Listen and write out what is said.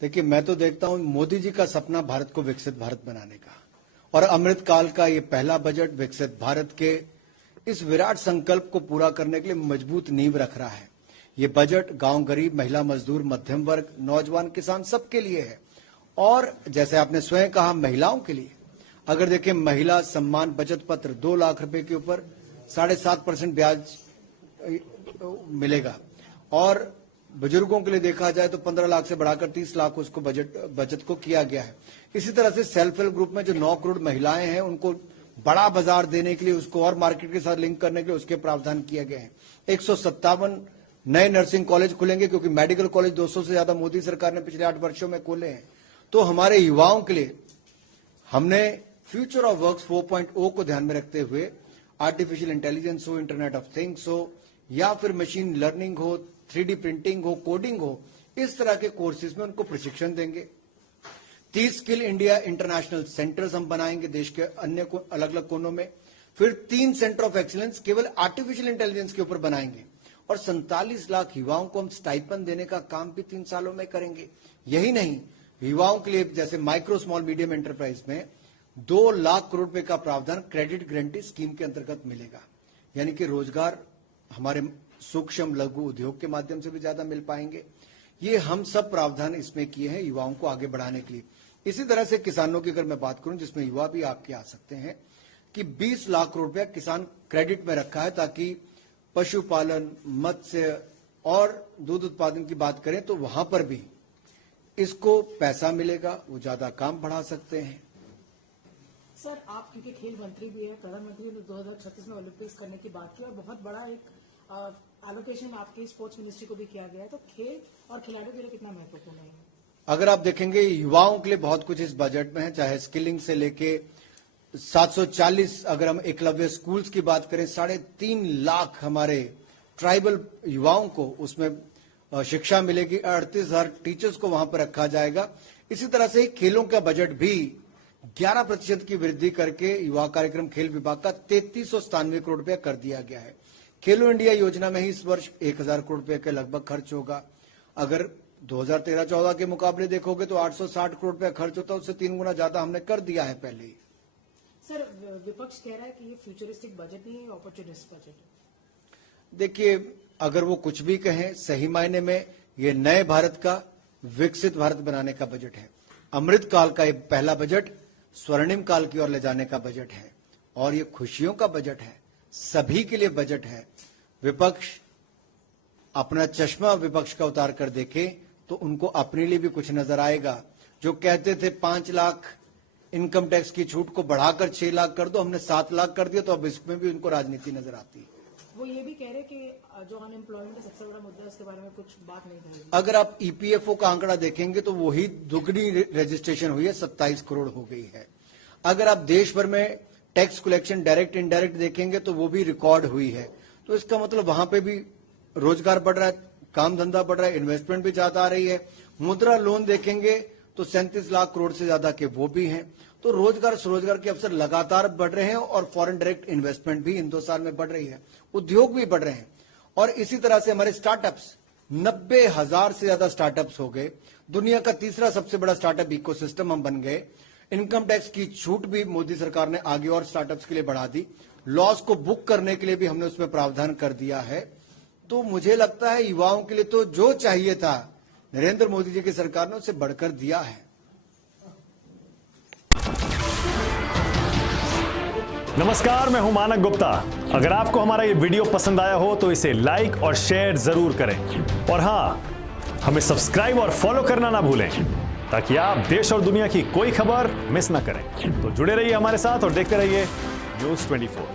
देखिए, मैं तो देखता हूं मोदी जी का सपना भारत को विकसित भारत बनाने का, और अमृत काल का ये पहला बजट विकसित भारत के इस विराट संकल्प को पूरा करने के लिए मजबूत नींव रख रहा है। ये बजट गांव गरीब, महिला, मजदूर, मध्यम वर्ग, नौजवान, किसान सबके लिए है। और जैसे आपने स्वयं कहा, महिलाओं के लिए अगर देखें, महिला सम्मान बचत पत्र 2 लाख रुपए के ऊपर 7.5% ब्याज मिलेगा, और बुजुर्गों के लिए देखा जाए तो 15 लाख से बढ़ाकर 30 लाख उसको बचत को किया गया है। इसी तरह से सेल्फ हेल्प ग्रुप में जो 9 करोड़ महिलाएं हैं, उनको बड़ा बाजार देने के लिए, उसको और मार्केट के साथ लिंक करने के लिए उसके प्रावधान किए गए हैं। 157 नए नर्सिंग कॉलेज खुलेंगे, क्योंकि मेडिकल कॉलेज 200 से ज्यादा मोदी सरकार ने पिछले 8 वर्षों में खोले हैं। तो हमारे युवाओं के लिए हमने फ्यूचर ऑफ वर्क 4.0 को ध्यान में रखते हुए आर्टिफिशियल इंटेलिजेंस हो, इंटरनेट ऑफ थिंग्स हो, या फिर मशीन लर्निंग हो, 3D प्रिंटिंग हो, कोडिंग हो, इस तरह के कोर्सेज में उनको प्रशिक्षण देंगे। 30 स्किल इंडिया इंटरनेशनल सेंटर्स हम बनाएंगे देश के अन्य अलग अलग कोनों में। फिर 3 सेंटर ऑफ एक्सीलेंस केवल आर्टिफिशियल इंटेलिजेंस के ऊपर बनाएंगे, और 47 लाख युवाओं को हम स्टाइपेंड देने का काम भी 3 सालों में करेंगे। यही नहीं, युवाओं के लिए जैसे माइक्रो स्मॉल मीडियम एंटरप्राइज में 2 लाख करोड़ रुपए का प्रावधान क्रेडिट गारंटी स्कीम के अंतर्गत मिलेगा, यानी कि रोजगार हमारे सूक्ष्म लघु उद्योग के माध्यम से भी ज्यादा मिल पाएंगे। ये हम सब प्रावधान इसमें किए हैं युवाओं को आगे बढ़ाने के लिए। इसी तरह से किसानों की अगर मैं बात करूं, जिसमें युवा भी आपके आ सकते हैं, कि 20 लाख करोड़ रुपया किसान क्रेडिट में रखा है, ताकि पशुपालन, मत्स्य और दूध उत्पादन की बात करें तो वहां पर भी इसको पैसा मिलेगा, वो ज्यादा काम बढ़ा सकते हैं। सर, आप क्योंकि खेल मंत्री भी है, प्रधानमंत्री ने 2036 में ओलंपिक्स करने की बात की, और बहुत बड़ा एक एलोकेशन आपके स्पोर्ट्स मिनिस्ट्री को भी किया गया है, तो खेल और खिलाड़ियों के लिए कितना महत्वपूर्ण है? अगर आप देखेंगे, युवाओं के लिए बहुत कुछ इस बजट में है, चाहे स्किलिंग से लेके 740, अगर हम एकलव्य स्कूल्स की बात करें, 3.5 लाख हमारे ट्राइबल युवाओं को उसमें शिक्षा मिलेगी, 38,000 टीचर्स को वहां पर रखा जाएगा। इसी तरह से खेलों का बजट भी 11% की वृद्धि करके युवा कार्यक्रम खेल विभाग का 3397 करोड़ रुपया कर दिया गया है। खेलो इंडिया योजना में ही इस वर्ष 1000 करोड़ रुपए के लगभग खर्च होगा। अगर 2013-14 के मुकाबले देखोगे तो 860 करोड़ रुपया खर्च होता है, उससे 3 गुना ज्यादा हमने कर दिया है पहले ही। सर, विपक्ष कह रहा है कि ये फ्यूचरिस्टिक बजट नहीं है, अपॉर्चुनिस्ट बजट है। देखिए, अगर वो कुछ भी कहें, सही मायने में ये नए भारत का, विकसित भारत बनाने का बजट है। अमृत काल का ये पहला बजट स्वर्णिम काल की ओर ले जाने का बजट है, और ये खुशियों का बजट है, सभी के लिए बजट है। विपक्ष अपना चश्मा विपक्ष का उतार कर देखे तो उनको अपने लिए भी कुछ नजर आएगा। जो कहते थे 5 लाख इनकम टैक्स की छूट को बढ़ाकर 6 लाख कर दो, हमने 7 लाख कर दिया, तो अब इसमें भी उनको राजनीति नजर आती है। वो ये भी कह रहे कि जो अनएम्प्लॉयमेंट का सबसे बड़ा मुद्दा है, उसके बारे में कुछ बात नहीं कही। अगर आप ईपीएफओ का आंकड़ा देखेंगे तो वही दुगनी रजिस्ट्रेशन हुई है, 27 करोड़ हो गई है। अगर आप देश भर में टैक्स कलेक्शन डायरेक्ट इनडायरेक्ट देखेंगे तो वो भी रिकॉर्ड हुई है। तो इसका मतलब वहां पे भी रोजगार बढ़ रहा है, काम धंधा बढ़ रहा है, इन्वेस्टमेंट भी ज्यादा आ रही है। मुद्रा लोन देखेंगे तो 37 लाख करोड़ से ज्यादा के वो भी हैं। तो रोजगार स्वरोजगार के अवसर लगातार बढ़ रहे हैं, और फॉरेन डायरेक्ट इन्वेस्टमेंट भी हिंदुस्तान में बढ़ रही है, उद्योग भी बढ़ रहे हैं। और इसी तरह से हमारे स्टार्टअप्स, 90,000 से ज्यादा स्टार्टअप्स हो गए। दुनिया का तीसरा सबसे बड़ा स्टार्टअप इकोसिस्टम हम बन गए। इनकम टैक्स की छूट भी मोदी सरकार ने आगे और स्टार्टअप्स के लिए बढ़ा दी। लॉस को बुक करने के लिए भी हमने उसमें प्रावधान कर दिया है। तो मुझे लगता है युवाओं के लिए तो जो चाहिए था नरेंद्र मोदी जी की सरकार ने उससे बढ़कर दिया है। नमस्कार, मैं हूं मानक गुप्ता। अगर आपको हमारा ये वीडियो पसंद आया हो तो इसे लाइक और शेयर जरूर करें, और हां, हमें सब्सक्राइब और फॉलो करना ना भूलें, ताकि आप देश और दुनिया की कोई खबर मिस ना करें। तो जुड़े रहिए हमारे साथ और देखते रहिए News 24।